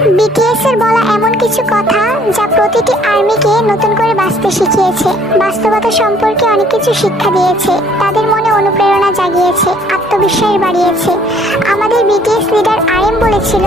BTS এর বলা এমন কিছু কথা যা প্রতিটি আর্মিকে নতুন করে বাঁচতে শিখিয়েছে, বাস্তবতা সম্পর্কে অনেক কিছু শিক্ষা দিয়েছে, তাদের মনে অনুপ্রেরণা জাগিয়েছে, আত্মবিশ্বাস বাড়িয়েছে। আমাদের বিটিএস লিডার RM বলেছিল,